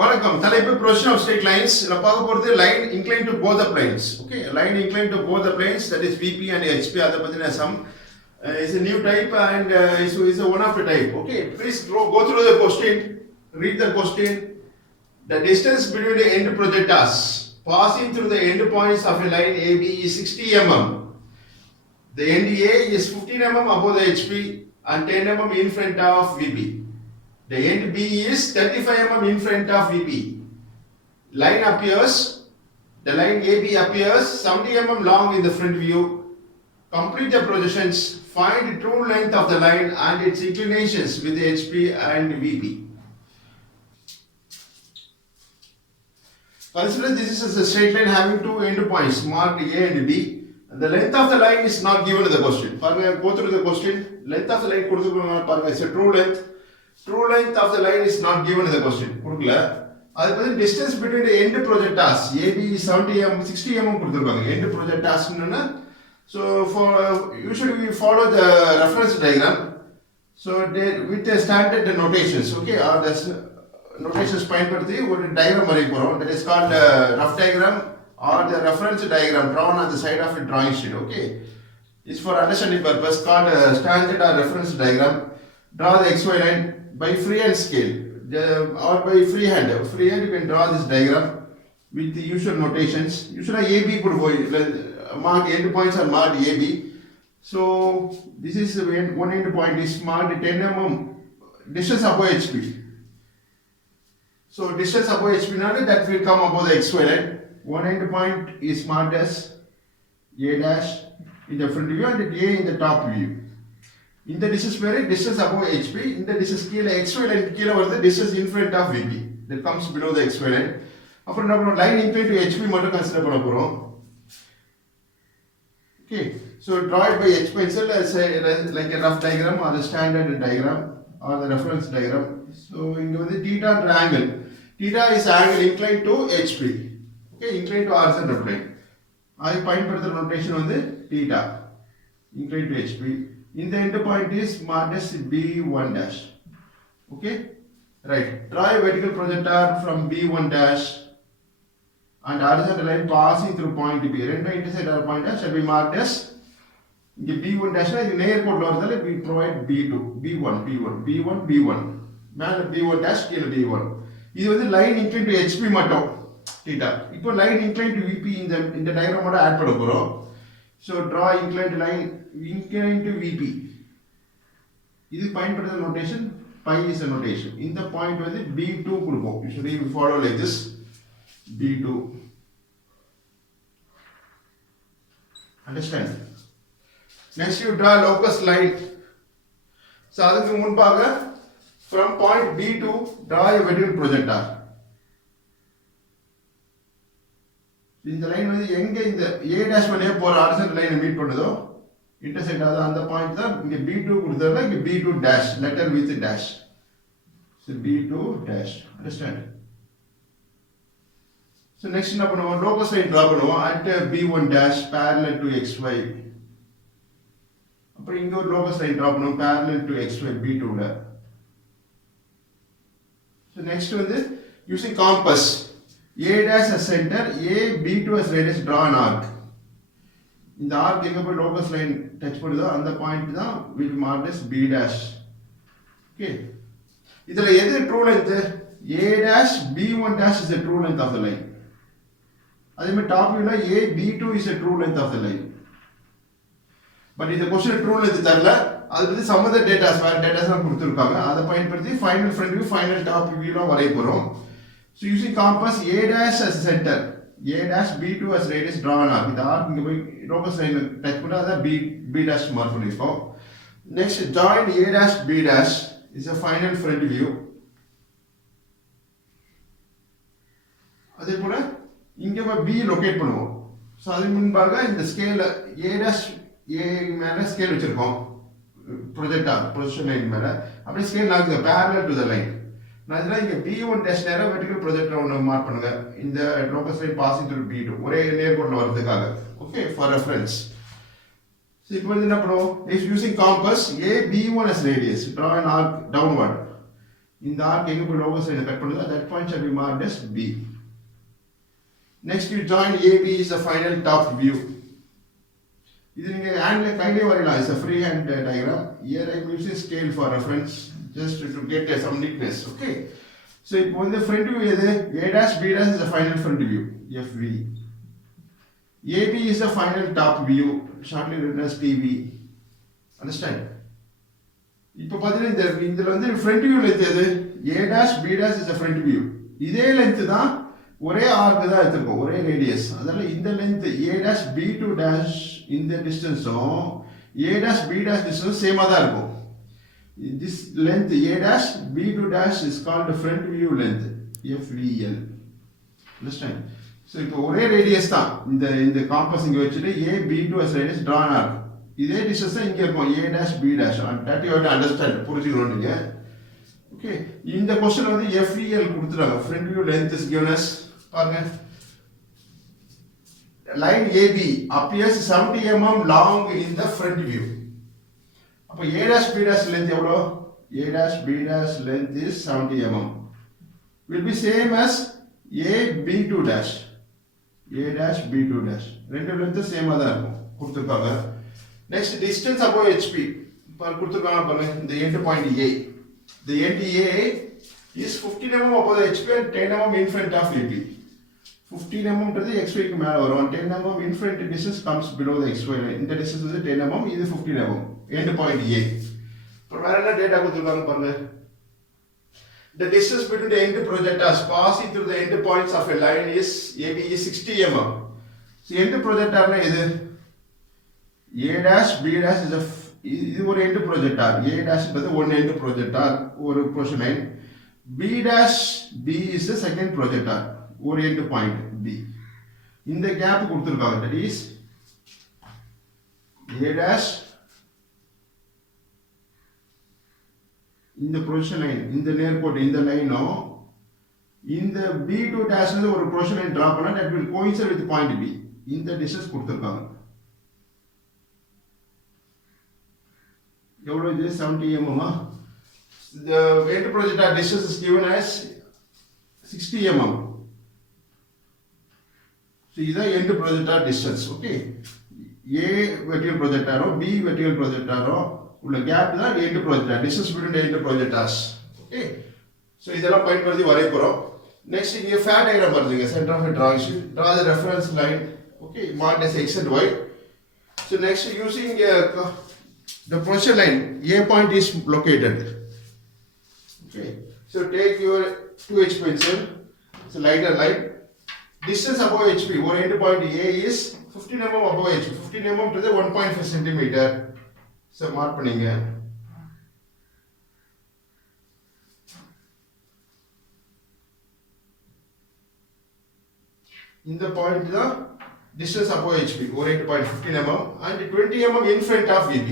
வணக்கம். தலைப்பு projection of straight lines. நான் பார்க்க போகிறது line incline to both the planes. Okay, line incline to both the planes, that is VP and HP. அதை பற்றின some is a new type and is a one of the type. Okay, please go through the question, read the question. The distance between the end projectors passing through the end points of a line AB is 60 mm. The end A is 15 mm above the HP and 10 mm in front of VP. The end B is 35 mm in front of VP. Line appears, the line AB appears 70 mm long in the front view. Complete the projections, find true length of the line and its inclinations with the HP and VP. Consider this is a straight line having two end points marked A and B. The length of the line is not given in the question. Go through the question. Length of the line is a true length. True length of the line is not given in the question. The distance between the end projectors AB is 70 mm, 60 mm. End projectors. So for usually we follow the reference diagram. So with the standard notations, okay, or the notations பயன்படுத்தி ஒரு diagram வரைய போறோம். That is called rough diagram or the reference diagram drawn on the side of a drawing sheet. Okay, it's for understanding purpose called standard or reference diagram. Draw the XY line by freehand scale or by freehand. Freehand you can draw this diagram with the usual notations. Usually AB marked end points are marked AB. So this is one end point is marked 10 mm distance above HP. So distance above HP now that will come above the XY line. One end point is marked as A dash in the front view and A in the top view. In the distance where distance above HP, in the distance XY line the distance in front of VP that comes below the XY line. After line inclined to HP மட்டும் consider பண்ண போறோம். Okay, so draw it by H pencil as like a rough diagram or a standard diagram or the reference diagram. So இங்க வந்து theta and angle. Theta is angle inclined to HP. Okay, inclined to horizontal plane. அது பயன்படுத்துற notation வந்து theta inclined to HP. In the end point is marked as B1 dash. Okay, right. Draw a vertical projector from B1 dash and horizontal line passing through point B. Rendo intersect our point dash shall be marked as B1 dash. Near code we provide B2, B1, B1, B1, B1. Man B1 dash kill B1. This is the line inclined to HP matter theta. Now line inclined to VP in the diagram add padaporo. So draw inclined line inclined to VP. This is point the notation. Pi is a notation. In the point where B2 கொடுப்போம். Usually we follow like this. B2. Understand? Next you draw locus line. So அதுக்கு முன்பாக from point B2 draw a vertical projector. இந்த லைன் வந்து எங்க இந்த A dash வழியா போற horizontal line meet பண்ணுதோ intersect ஆகுது அந்த பாயிண்ட் தான் இங்க B2 கொடுத்தறல இங்க B2 dash letter with dash. So B2 dash. Understand? So next என்ன பண்ணுவோம் locus line draw பண்ணுவோம் at B1 dash parallel to XY. அப்புறம் இங்க ஒரு locus line draw பண்ணுவோம் parallel to XY B2 ல. So next வந்து using compass A dash as center, A B2 as radius, draw an arc. In the arc எங்க போய் locus line touch பண்ணுதோ அந்த பாயிண்ட் தான் will be marked as B dash. Okay, இதுல எது true length? A dash B1 dash is the true length of the line. அதே மாதிரி டாப் வியூல A B2 is a true length of the line. But இந்த question true length தரல. அது பத்தி some other data வேற டேட்டாஸ் எல்லாம் கொடுத்திருக்காங்க. அதை பயன்படுத்தி final front view final top view ல வரைய போறோம். So using compass A dash as center, A dash B2 as radius, draw an arc. The arc இங்க போய் locus line touch பண்ணா அத B dash மார்க் பண்ணிருக்கோம். Next join A dash B dash is a final front view. அதே போல இங்க போய் B locate பண்ணுவோம். சோ அதுக்கு முன்பாக இந்த ஸ்கேல் A dash A மேல ஸ்கேல் வச்சிருக்கோம். ப்ரொஜெக்டர் பொசிஷன் லைன் மேல அப்படியே ஸ்கேல் ஆகுது parallel to the line. நான் இதெல்லாம் இங்க B1 dash நேரா வெர்டிகல் ப்ரொஜெக்டர் ஒன்னு மார்க் பண்ணுங்க. இந்த locus line passing through B2 ஒரே நேர்கோட்டுல வரதுக்காக. Okay, for reference. So இப்போ வந்து என்ன பண்ணுவோம்? If using compass A B1 as radius, draw an arc downward. இந்த arc எங்க போய் locus line cut பண்ணுதோ that point shall be marked as B. Next you join AB is the final top view. இது நீங்க ஹேண்ட்ல கையிலே வரையலாம். It's a free hand diagram. Here I am using scale for reference just to get some neatness. Okay. So இப்போ வந்து front view எது? A dash B dash is the final front view. FV. AB is the final top view, shortly written as TB. Understand? இப்போ பாத்தீங்கன்னா இதுல வந்து front view length எது? A dash B dash is the front view. இதே length தான் ஒரே ஆர்க் தான் எடுத்துக்கும், ஒரே ரேடியஸ். அதனால இந்த length A dash B2 dash இந்த டிஸ்டன்ஸும் A dash B dash distance சேமா தான் இருக்கும். This length A dash B2 dash is called front view length, FVL. Understand? So இப்போ ஒரே ரேடியஸ் தான். இந்த காம்பஸ் இங்க வச்சிட்டு A B2 as radius drawn ஆகும். இதே டிஸ்டன்ஸ் தான் இங்க இருக்கும் A dash B dash. That you have to understand. புரிஞ்சுக்கணும் நீங்க. Okay. இந்த क्वेश्चन வந்து FVL கொடுத்துறாங்க. Front view length is given as பாருங்க. Line AB appears 70 mm long in the front view. அப்ப A dash B dash length எவ்வளவு? A dash B dash length is 70 mm. Will be same as A B2 dash. A dash B2 dash. ரெண்டு length சேமா தான் இருக்கும். கொடுத்திருக்காங்க. Next distance above HP. கொடுத்திருக்காங்க பாருங்க. இந்த end point A. The end A is 15 mm above the HP and 10 mm in front of AP. 15 mm ன்றது xy க்கு மேல வரும். 10 mm in front distance comes below the xy line. இந்த distance வந்து 10 mm, இது 15 mm. End point A. இப்போ வேற என்ன டேட்டா கொடுத்திருக்காங்க பாருங்க. The distance between the end projectors passing through the end points of a line is AB is 60 mm. So end projectorனா எது? A dash B dash is a இது ஒரு end projector. A dash ன்றது one end projector, ஒரு projection line. B dash B is the second projector, ஒரு end point B. இந்த gap கொடுத்திருக்காங்க. That is A dash இந்த projection line, இந்த நேர்கோடு இந்த லைனும் இந்த B2 dash ல ஒரு projection line draw பண்ணா that will coincide with point B. இந்த distance கொடுத்திருக்காங்க. எவ்வளவு இது? 70 mm. The end projector distance is given as 60 mm. So இதுதான் end projector distance. Okay. A vertical projector B vertical projector உள்ள gap தான் end projector distance between the end projectors. Okay. So இதெல்லாம் பயன்படுத்தி வரைய போறோம். Next இங்க fat diagram வருதுங்க. Center of a drawing sheet. Draw the reference line. Okay. Marked as x and y. So next using the projection line, A point is located. Okay. So take your 2H pencil. It's a lighter line. Distance above HP, one end point A is 15 mm above HP. 15 mm to the 1.5 centimeter. So mark பண்ணுங்க. இந்த பாயிண்ட் தான் distance above HP, one end point 15 mm and 20 mm in front of VP.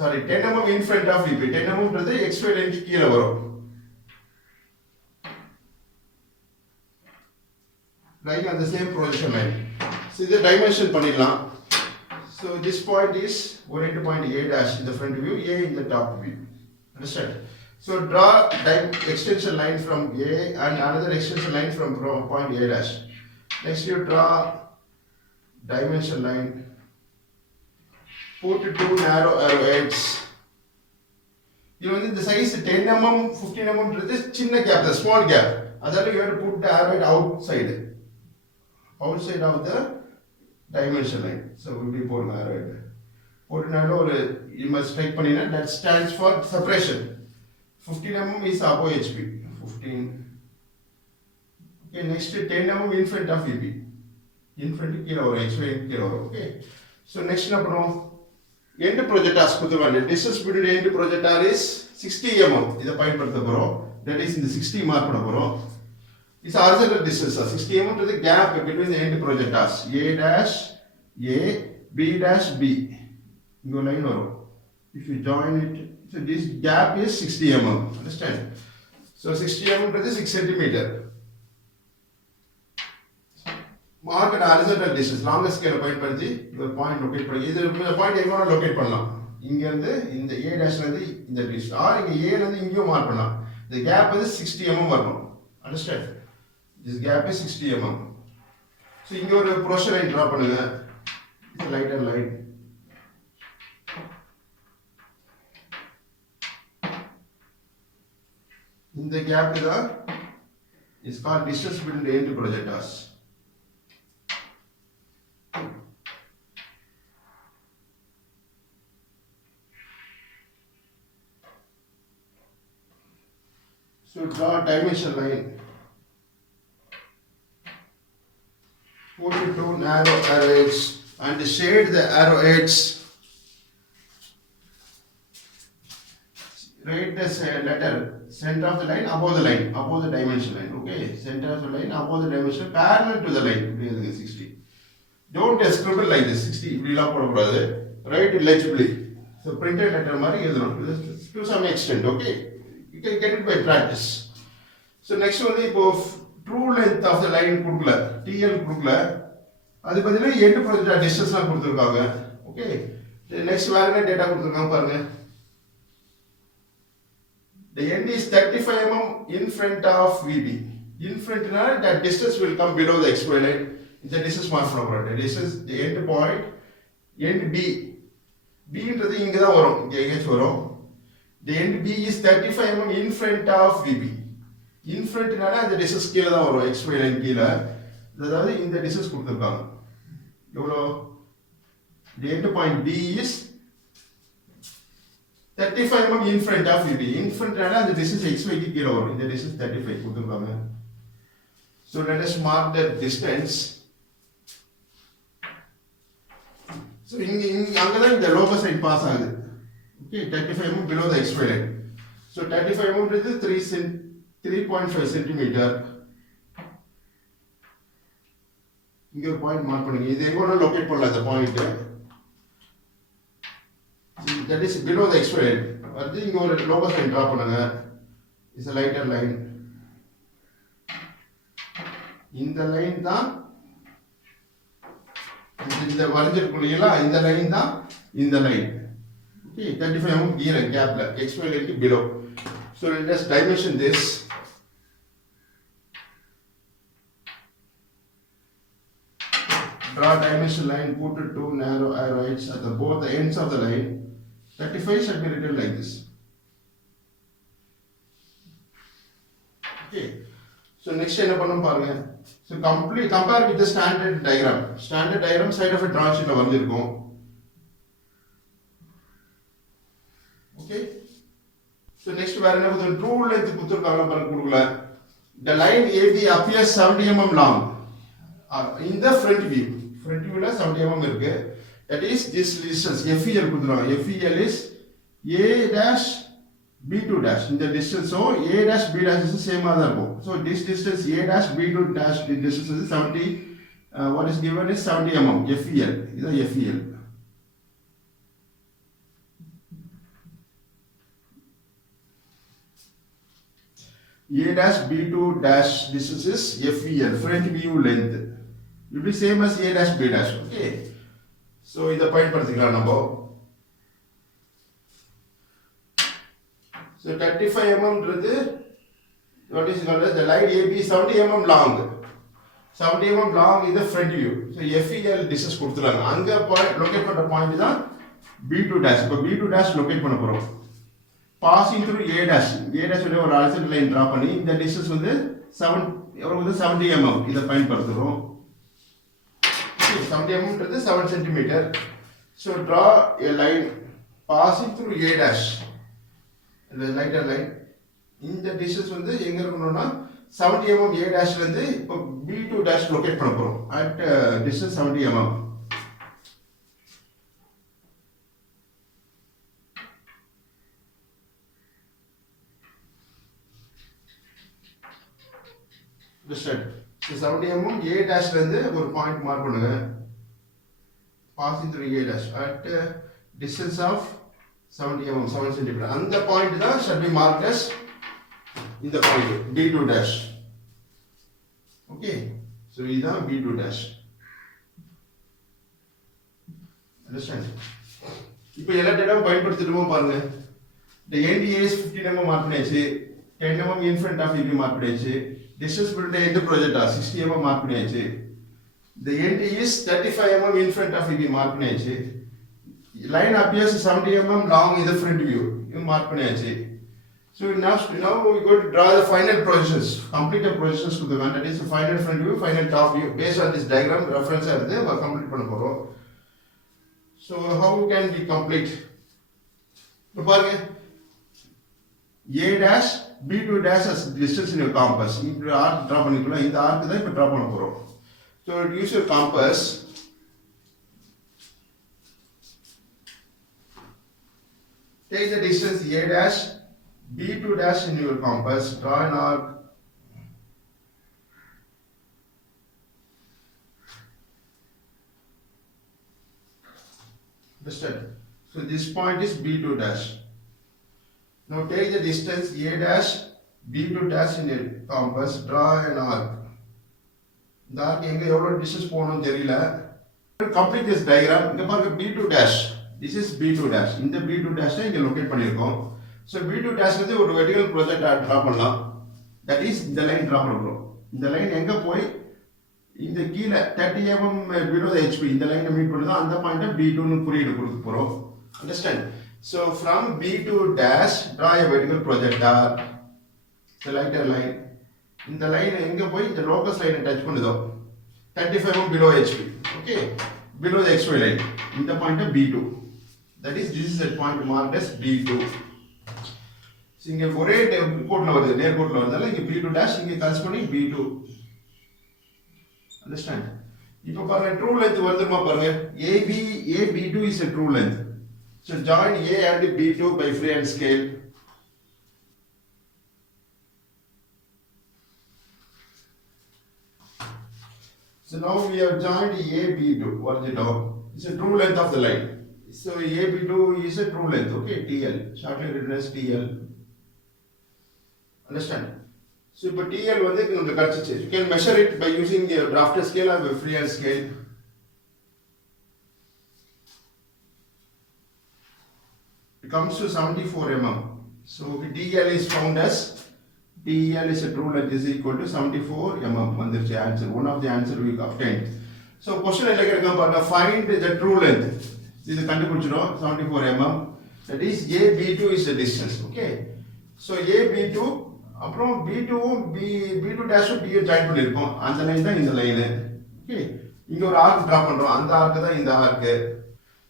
Sorry, 10 mm in front of VP. 10 mm ன்றது XY line கீழ வரும். Lying on the same projection line. So the dimension பண்ணிடலாம். So this point is oriented point A dash in the front view, A in the top view. Understand? So draw extension line from A and another extension line from point A dash. Next you draw dimension line. Put two narrow arrowheads. You know the size 10 mm, 15 mm ன்றது சின்ன gap, the small gap. Adala you have to put the arrowhead outside of the dimension line. So we'll be putting arrowhead. Put narrow you must strike panina, that stands for separation. 15 mm is above HP. 15. Okay, next 10 mm in front of VP. In front kilo or XY kilo. Okay. So next na pano end projectors kuduvan. Distance between end projector is 60 mm. This point padtha poro. That is in the 60 mark pada poro. It's horizontal distance. 60 mm to the gap between the end projectors. A dash A, B dash B. Go line or if you join it, so this gap is 60 mm. Understand? So 60 mm to the 6 centimeter. Mark at horizontal distance. Longest scale point padthi your point locate panni. Either point you want to locate பண்ணலாம். இங்க இருந்து இந்த A டேஷ்ல இருந்து இந்த distance R இங்க A ல இருந்து இங்கேயும் மார்க் பண்ணலாம். இந்த கேப் வந்து 60 mm வரணும். Understand? this gap is 60 mm. so இங்க ஒரு ப்ரொஜெக்ஷன் லைன் டிரா பண்ணுங்க. it's a lighter line. இந்த கேப் தான் is called distance between the end projectors. So draw a dimension line. Put it to narrow arrows and shade the arrow edge. Write the letter center of the line above the line, above the dimension line. Okay, center of the line above the dimension parallel to the line. 60. Don't scribble like this. 60 இப்படிலாம் போடக்கூடாது. Write it legibly. So printed letter மாதிரி எழுதணும். To some extent, okay. You can get it by practice. So next வந்து இப்போ true length of the line கொடுக்கல, TL கொடுக்கல. அது பதிலா end project distanceலாம் கொடுத்திருக்காங்க. Okay. Next வேற என்ன டேட்டா கொடுத்திருக்காங்க பாருங்க. The end is 35 mm in front of VB. In front na that distance will come below the XY line. The distance mark பண்ணப்படும். The distance, the end point, end B. B ன்றது இங்க தான் வரும். இங்க எங்கேயாச்சும் வரும். The end B is 35 mm in front of VB. In front நால அந்த distance கீழ தான் வரும். XY line கீழ. அதாவது இந்த distance கொடுத்திருக்காங்க. எவ்வளோ? The end point B is 35 mm in front of VB. In front நால அந்த distance XY க்கு கீழ வரும். இந்த distance 35 கொடுத்திருக்காங்க. So let us mark the distance. So அங்கதான் இந்த locus line pass ஆகுது. Okay, 35 mm below the XY line. So 35 mm is 3.5 centimeter. இங்க ஒரு பாயிண்ட் மார்க் பண்ணுங்க. இது எங்கோட லொகேட் பண்ணலாம் இந்த point. That is below the XY line. அது இங்க ஒரு locus line டிரா பண்ணுங்க. It's a lighter line. இந்த லைன் தான் இந்த வரைஞ்சிருக்கீங்களா, இந்த லைன் தான் இந்த லைன். Okay, 35 mm கீழ கேப்ல XY line க்கு below. So let us dimension this. Draw dimension line, put two narrow arrows at both the ends of the line. 35 should be written like this. Okay. So next என்ன பண்ணனும் பாருங்க. So compare with the standard diagram. Standard diagram side of a draw sheet வந்திருக்கும். Okay. So next வேற என்ன கொடுத்து true length கொடுத்திருக்காங்க பாருங்க கொடுக்கல. The line AB appears 70 mm long. In the front view. Front view ல 70 mm இருக்கு. That is this distance FEL கொடுத்திருக்காங்க. FEL is A dash B2 dash. இந்த distance A dash B dash is same ஆ தான் இருக்கும். So this distance A dash B2 dash the distance is 70. What is given is 70 mm. FEL. இதுதான் FEL. A dash B2 dash distance is FEL. Front view length. It will be same as A dash B dash. Okay. So இதை பயன்படுத்திக்கலாம் நம்ம. So 35 mm ன்றது what is called as the line AB 70 mm long. 70 mm long is the front view. So FEL distance கொடுத்துறாங்க. அங்க லொகேட் பண்ற பாயிண்ட் தான் B2 dash. இப்போ B2 dash locate பண்ண போறோம். Passing through A dash. A dash உடைய ஒரு horizontal line டிரா பண்ணி இந்த distance வந்து 70 mm இதை பயன்படுத்துறோம். 70 mm ன்றது 7 cm. So draw a line passing through A dash. The lighter line. இந்த distance வந்து எங்க இருக்கணும்னா 70 mm A dash ல இருந்து இப்போ B2 dash லொகேட் பண்ண போறோம் at distance 70 mm. Understand? So 70 mm A dash ல இருந்து ஒரு பாயிண்ட் மார்க் பண்ணுங்க. Passing through A dash at distance of 70 mm 7 cm. அந்த பாயிண்ட் தான் should be marked as இந்த point B2 dash. Okay. So இதுதான் B2 dash. Understand? இப்போ எல்லா டேட்டாவும் பயன்படுத்திடுவோம் பாருங்க. The end is 15 mm mark பண்ணியாச்சு, 10 mm in front of EB mark பண்ணியாச்சு, distance between the end projector 60 mm mark பண்ணியாச்சு, the end is 35 mm in front of EB mark பண்ணியாச்சு, line appears 70 mm long in the front view இது மார்க் பண்ணியாச்சு. So now we go to draw the final projections, complete the projections to the one, that is the final front view, final top view. Based on this diagram reference ஆகுது நம்ம கம்ப்ளீட் பண்ண போறோம். So how can we complete? இப்போ பாருங்க, A dash B2 dash as distance in your compass. இப்படி arc draw பண்ணிக்கலாம். இந்த ஆர்க் தான் இப்போ டிரா பண்ண போறோம். So use your compass. Take the distance A dash B2 dash in your compass. Draw an arc. Understand? So this point is B2 dash. Now take the distance A dash B2 dash in your compass. Draw an arc. இந்த ஆர்க் எங்க எவ்வளவு டிஸ்டன்ஸ் போகணும்னு தெரியல. Complete this diagram. இங்க பாருங்க B2 dash. This is B2 dash. இந்த B2 dash இங்க லொகேட் பண்ணிருக்கோம். So B2 dash வந்து ஒரு vertical project டிரா பண்ணலாம். That is இந்த லைன் டிரா பண்ணறோம். இந்த லைன் எங்க போய் இந்த கீழ 30 mm below the HP இந்த லைனை மீட் பண்ணுதோ அந்த பாயிண்ட B2 னு குறியீடு கொடுக்க போறோம். Understand? So from B2 dash draw a vertical projector. Select a line. இந்த லைன் எங்க போய் இந்த லோகஸ் லைனை டச் பண்ணுதோ 35 mm below HP. Okay? Below the XY line. இந்த பாயிண்ட B2. That is this is a point marked as B2. So இங்க ஒரே கோட்ல வருது, நேர் கோட்ல வருதுல இங்க B2 dash இங்க கரெஸ்பாண்டிங் B2. Understand? இப்போ பாருங்க ட்ரூ லெந்த் வருதுமா பாருங்க. AB2 is a true length. So join A and B2 by freehand scale. So now we have joined AB2. What is it now? It's a true length of the line. So AB2 is a true length. Okay, TL. Shortly written as TL. Understand? So இப்போ TL வந்து நமக்கு கிடைச்சிச்சு. You can measure it by using a drafter scale or a freehand scale. It comes to 74 mm. So TL is found as TL is a true length is equal to 74 mm. வந்துருச்சு answer. One of the answer we obtained. So question என்ன கேக்குறாங்க பாருங்க, find the true length. இது கண்டுபிடிச்சிரோம் 74 mm. That is AB2 is the distance. Okay. So AB2 அப்புறம் B2 B2 dash B join பண்ணிருக்கோம். அந்த line தான் இந்த லைன். ஓகே. இங்க ஒரு ஆர்க் டிரா பண்றோம். அந்த ஆர்க் தான் இந்த ஆர்க்.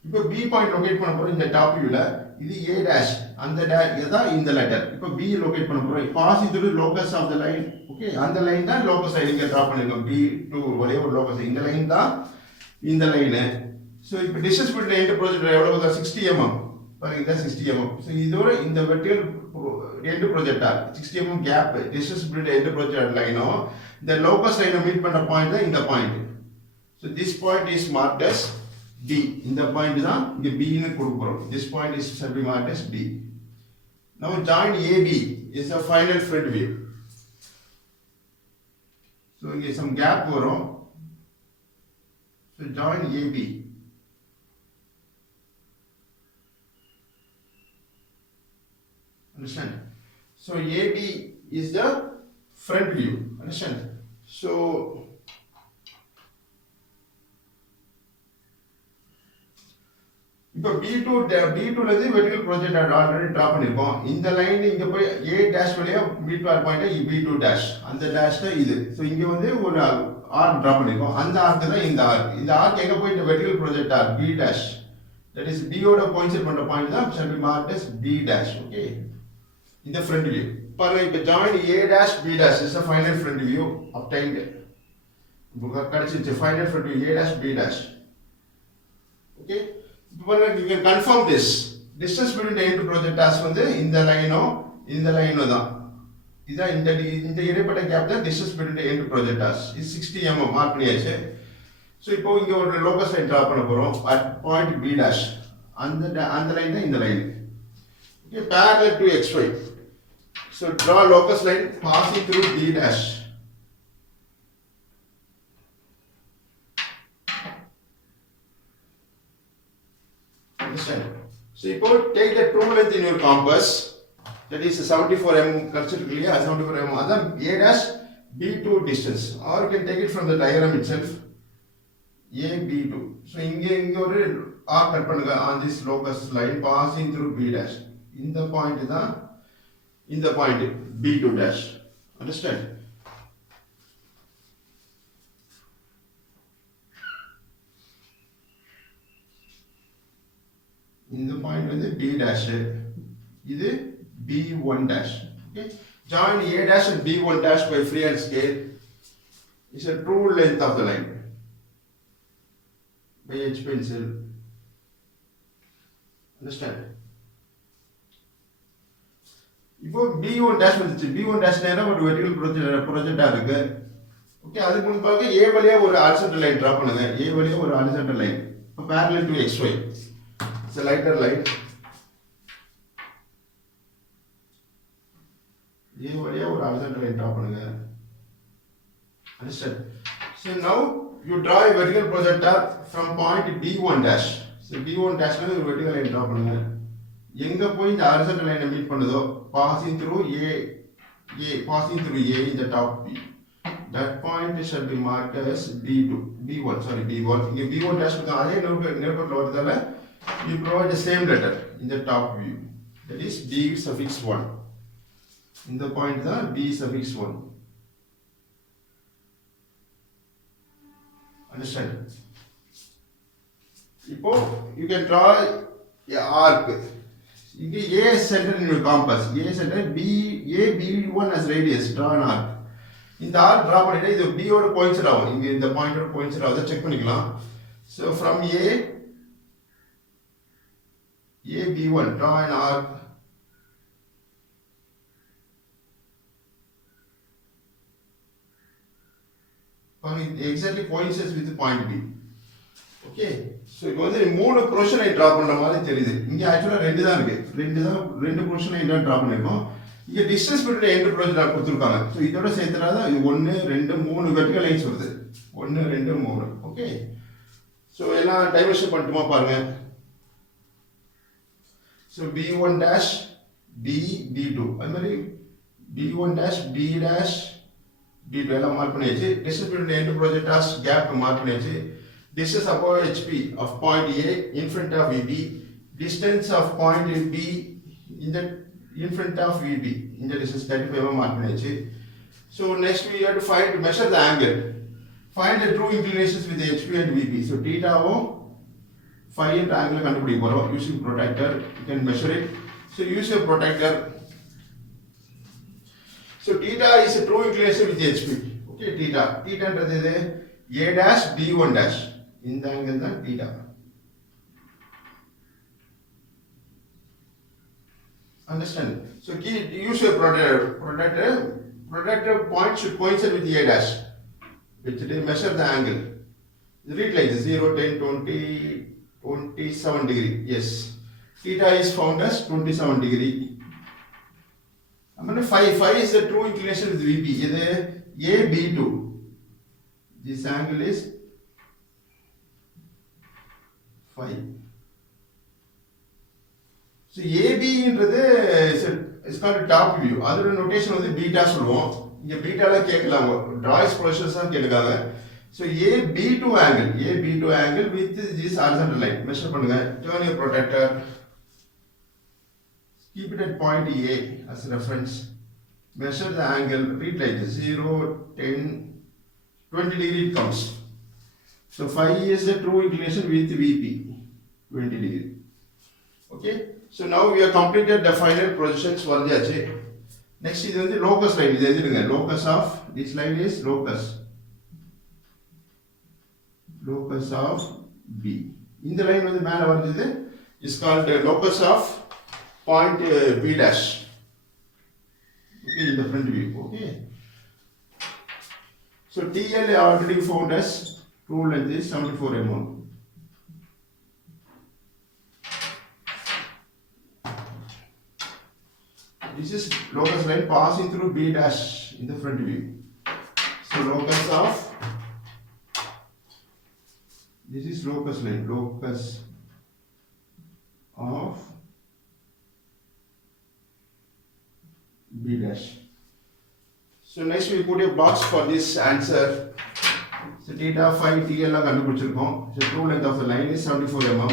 இப்போ B பாயிண்ட் லொகேட் பண்ண போறோம் இந்த டாப் வியூல. இது A dash. அந்த இதுதான் இந்த லெட்டர். இப்போ B லொகேட் பண்ண போறோம். பாஸ் இது locus of the line. Okay. அந்த லைன் தான் லோகஸ் லைன் இங்க டிரா பண்ணிருக்கோம். B2 ஒரே ஒரு லோகஸ். இந்த லைன் தான் இந்த லைன். சோ இப்போ டிஸ்டன்ஸ் பிட்வீன் எண்ட் ப்ராஜெக்ட் எவ்வளவு 60 mm. பாருங்க இது 60 mm. சோ இதோட இந்த vertical end projector 60 mm gap distance between the end projector line the locus line meet பண்ண point இந்த point. So this point is marked as D. இந்த point தான் இங்க B னு கொடுக்கிறோம். This point is shall be marked as D. Now join AB is the final front view. So இங்க some gap வரும். So join AB. Understand? So AB is the front view. Understand? So இப்போ B2 ல இருந்து vertical project already draw பண்ணிருக்கோம். இந்த லைன் இங்க போய் A dash வழியா meet or point B2 dash. அந்த dash தான் இது. சோ இங்க வந்து ஒரு ஆர்க் டிரா பண்ணிருக்கோம். அந்த ஆர்க் தான் இந்த ஆர்க். இந்த ஆர்க் எங்க போய் இந்த vertical project B dash. That is D ஓட கோயின்சைட் பண்ற பாயிண்ட் தான் shall be marked as B dash. Okay. In the front view. பாருங்க இப்போ join A dash B dash is the final front view obtained. இப்போ கிடைச்சிருச்சு final front view A dash B dash. Okay. இப்போ பாருங்க you can confirm this. Distance between the two projectors வந்து இந்த லைனோ தான். இதான் இந்த இடைப்பட்ட கேப் தான் distance between the two projectors. is 60 mm mark பண்ணியாச்சு. சோ இப்போ இங்க ஒரு லோகஸ் லைன் டிரா பண்ண போறோம் at point B dash. அந்த லைன் தான் இந்த line. Okay, parallel to XY. So draw locus line passing through D dash. Understand? So இப்போ take the true length in your compass, that is 74 mm கிடைச்சிருக்கு இல்லையா, 74 mm, அதான் a dash b2 distance, or you can take it from the diagram itself, a b2. So இங்க ஒரு arc cut பண்ணுங்க on this locus line passing through b dash. இந்த பாயிண்ட் தான் இந்த point b2 dash. Understand? இந்த பாயிண்ட் வந்து b dash, இது b1 dash. Okay, join a dash and b1 dash by freehand scale is a true length of the line by H pencil. Understand? இப்போ b1 dash வந்துச்சு, b1 dash நேரா ஒரு வெர்டிகல் ப்ரொஜெக்டா இருக்கு. ஓகே, அதுக்கு முன்பாக a வழியா ஒரு ஹாரிசான்டல் லைன் டிரா பண்ணுங்க. a வழியா ஒரு ஹாரிசான்டல் லைன் இப்போ parallel to xy. It's a lighter line. a வழியா ஒரு ஹாரிசான்டல் லைன் டிரா பண்ணுங்க. Understand? So now you draw a vertical projector from point b1 dash. So b1 dash ல ஒரு vertical line draw பண்ணுங்க. எங்க போய் இந்த ஹாரிசான்டல் லைனை மீட் பண்ணுதோ passing through a in the top b, that point shall be marked as b1. இங்க b1 dash க்கு அதே நேர்கோட்டில் வரதால you provide the same letter in the top view, that is b suffix 1. இந்த பாயிண்ட் தான் b suffix 1. Understand? இப்போ you can draw a arc. இங்க a center in your compass, a center b1 as radius, draw an arc. இந்த arc draw பண்ணிட்டா இது b ஓட கோயின்சைட் ஆகும், இங்க இந்த பாயிண்டோட கோயின்சைட் ஆகுதா செக் பண்ணிக்கலாம். So from a b1 draw an arc it exactly coincides with the point b. Okay, so இப்போ வந்து மூணு ப்ரொஜெக்ஷனை டிரா பண்ற மாதிரி தெரியுது. இங்க एक्चुअली ரெண்டு தான் இருக்கு, ரெண்டு ப்ரொஜெக்ஷனை என்ன டிரா பண்ணிருக்கோம். இங்க டிஸ்டன்ஸ் பிட்வீன் எண்ட் ப்ரொஜெக்ட் கொடுத்திருக்காங்க. சோ இதோட சேர்த்துறாத இது 1 2 3 வெர்டிகல் லைன்ஸ் வருது. 1 2 3. ஓகே, சோ எல்லாம் டைமென்ஷன் பண்ணிட்டுமா பாருங்க. சோ b1 dash b2, அது மாதிரி b1 dash b dash b2 எல்லாம் மார்க் பண்ணியாச்சு. Distance between end projectors gap mark பண்ணியாச்சு. Distance above HP of point A in front of VB, distance of point B in front of VB, in the distance 35 mark பண்ணியாச்சு. So next we have to measure the angle. Find the true inclinations with HP and VB. So theta o phi and angle கண்டுபிடிக்க போறோம் using protractor. You can measure it. So use a protractor. So theta is a true inclination with HP. Okay, theta என்றது இது a dash b1 dash, இந்த angle தான் theta. Understand? So use your protractor point should coincide with a dash, which they measure the angle. Read like this: 0 10 20 27 degree. Yes, theta is found as 27 degree. I mean phi is the true inclination with VB. இது a b2. This angle is phi. So AB என்றது is called top view. அதோட நோட்டேஷன் வந்து பீட்டா சொல்லுவோம். இங்க பீட்டால கேட்கலாம், டிராய்ஸ் ப்ரொஜெக்ஷன்ஸ் தான் கேட்காங்க. So AB2 angle with this horizontal line measure பண்ணுங்க. Turn your protractor. Keep it at point A as reference. Measure the angle. Read like this: 0 10 20 degree it comes. So phi is the true inclination with VP, 20 degree. Okay, so now we have completed the final projections வரையாச்சு. Next இது வந்து locus line. இது எழுதிடுங்க. Locus of this line is locus of B. இந்த லைன் வந்து மேல வருது is called locus of point B dash. Okay, in the front view. Okay, so TL already found as true length is 74 mm. This is locus line passing through B dash in the front view. So locus of this is locus line, locus of B dash. So next we put a box for this answer. So theta phi T எல்லாம் கண்டுபிடிச்சிருக்கோம். So true length of the line is 74 mm.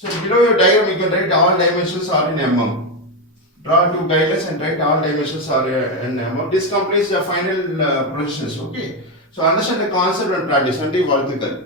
So below your diagram you can write all dimensions are in mm. Draw two guidelines and write all dimensions are in mm. This completes the final projections. Okay. So understand the concept and practice. நன்றி வாழ்த்துக்கள்.